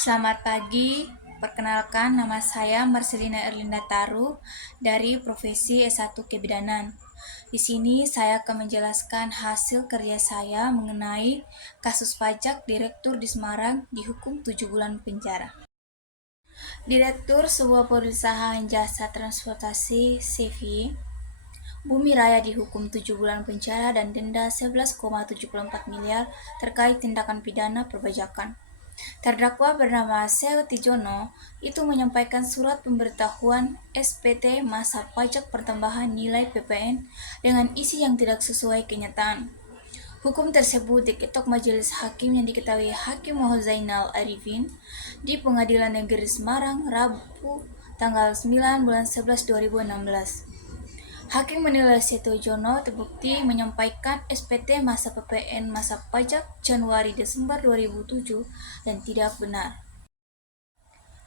Selamat pagi, perkenalkan nama saya Marcelina Erlinda Taru dari profesi S1 Kebidanan. Di sini saya akan menjelaskan hasil kerja saya mengenai kasus pajak direktur di Semarang dihukum 7 bulan penjara. Direktur sebuah perusahaan jasa transportasi CV, Bumi Raya dihukum 7 bulan penjara dan denda 11,74 miliar terkait tindakan pidana perpajakan. Terdakwa bernama Seo Tijono itu menyampaikan surat pemberitahuan SPT masa pajak pertambahan nilai PPN dengan isi yang tidak sesuai kenyataan. Hukum tersebut diketok majelis hakim yang diketahui Hakim Muhammad Zainal Arifin di Pengadilan Negeri Semarang Rabu tanggal 9 bulan 11 2016. Hakim menilai Setojono terbukti menyampaikan SPT masa PPN masa pajak Januari-Desember 2007 dan tidak benar.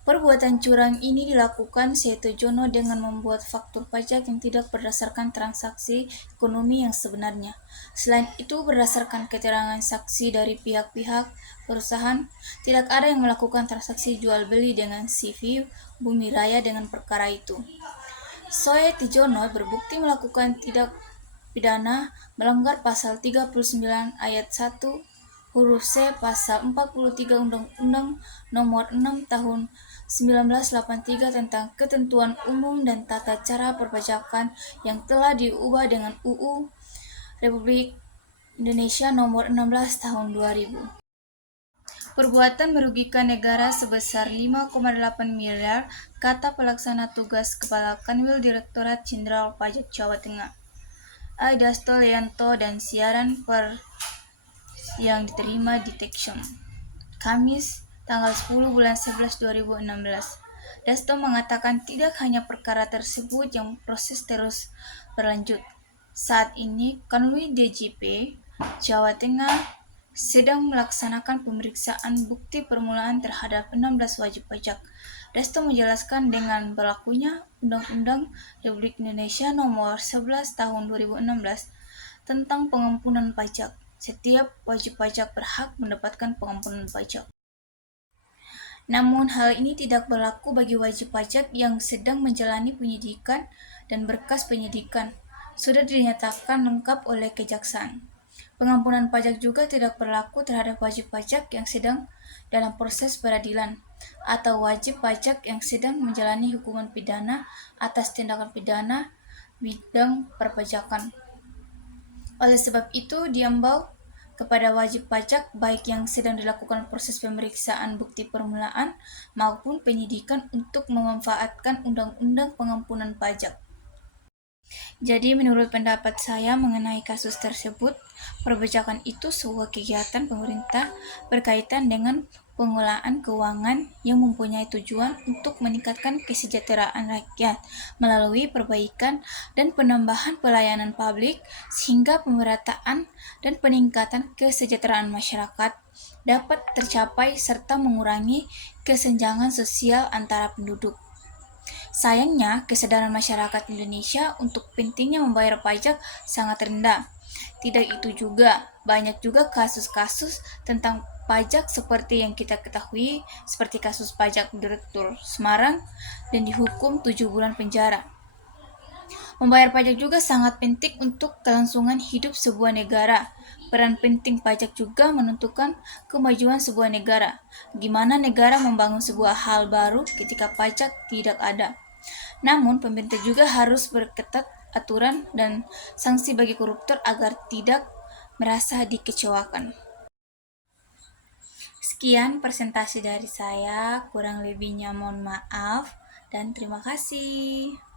Perbuatan curang ini dilakukan Setojono dengan membuat faktur pajak yang tidak berdasarkan transaksi ekonomi yang sebenarnya. Selain itu, berdasarkan keterangan saksi dari pihak-pihak perusahaan, tidak ada yang melakukan transaksi jual beli dengan CV Bumi Raya dengan perkara itu. Soe Tijono berbukti melakukan tindak pidana melanggar pasal 39 ayat 1 huruf C pasal 43 Undang-Undang Nomor 6 Tahun 1983 tentang Ketentuan Umum dan Tata Cara Perpajakan yang telah diubah dengan UU Republik Indonesia Nomor 16 Tahun 2000. Perbuatan merugikan negara sebesar 5,8 miliar, kata pelaksana tugas Kepala Kanwil Direktorat Jenderal Pajak Jawa Tengah, Dasto Leanto, dan siaran per yang diterima Detection. Kamis, tanggal 10 bulan 11 2016. Dasto mengatakan tidak hanya perkara tersebut yang proses terus berlanjut. Saat ini, Kanwil DJP Jawa Tengah sedang melaksanakan pemeriksaan bukti permulaan terhadap 16 wajib pajak. Dasto menjelaskan dengan berlakunya Undang-Undang Republik Indonesia Nomor 11 Tahun 2016 tentang pengampunan pajak. Setiap wajib pajak berhak mendapatkan pengampunan pajak. Namun hal ini tidak berlaku bagi wajib pajak yang sedang menjalani penyidikan dan berkas penyidikan sudah dinyatakan lengkap oleh kejaksaan. Pengampunan pajak juga tidak berlaku terhadap wajib pajak yang sedang dalam proses peradilan atau wajib pajak yang sedang menjalani hukuman pidana atas tindakan pidana bidang perpajakan. Oleh sebab itu, diimbau kepada wajib pajak baik yang sedang dilakukan proses pemeriksaan bukti permulaan maupun penyidikan untuk memanfaatkan Undang-Undang Pengampunan Pajak. Jadi menurut pendapat saya mengenai kasus tersebut, perpajakan itu sebuah kegiatan pemerintah berkaitan dengan pengelolaan keuangan yang mempunyai tujuan untuk meningkatkan kesejahteraan rakyat melalui perbaikan dan penambahan pelayanan publik sehingga pemerataan dan peningkatan kesejahteraan masyarakat dapat tercapai serta mengurangi kesenjangan sosial antara penduduk. Sayangnya, kesadaran masyarakat Indonesia untuk pentingnya membayar pajak sangat rendah. Tidak itu juga, banyak juga kasus-kasus tentang pajak seperti yang kita ketahui, seperti kasus pajak Direktur Semarang dan dihukum 7 bulan penjara. Membayar pajak juga sangat penting untuk kelangsungan hidup sebuah negara. Peran penting pajak juga menentukan kemajuan sebuah negara. Gimana negara membangun sebuah hal baru ketika pajak tidak ada. Namun, pemerintah juga harus berketat aturan dan sanksi bagi koruptor agar tidak merasa dikecewakan. Sekian presentasi dari saya, kurang lebihnya mohon maaf dan terima kasih.